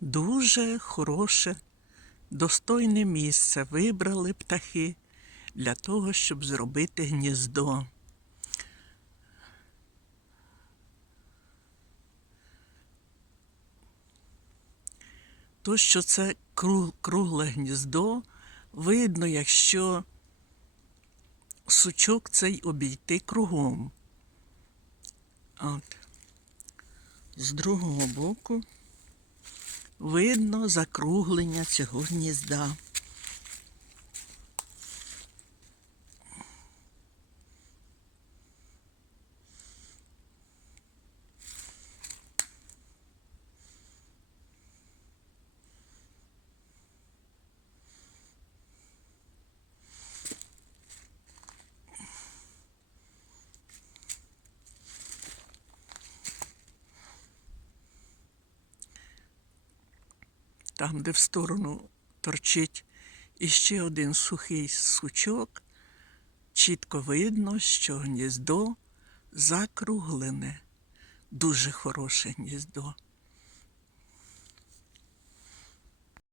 Дуже хороше, достойне місце вибрали птахи для того, щоб зробити гніздо. То, що це кругле гніздо, видно, якщо сучок цей обійти кругом. От. З другого боку видно закруглення цього гнізда. Там, де в сторону торчить іще один сухий сучок, чітко видно, що гніздо закруглене. Дуже хороше гніздо.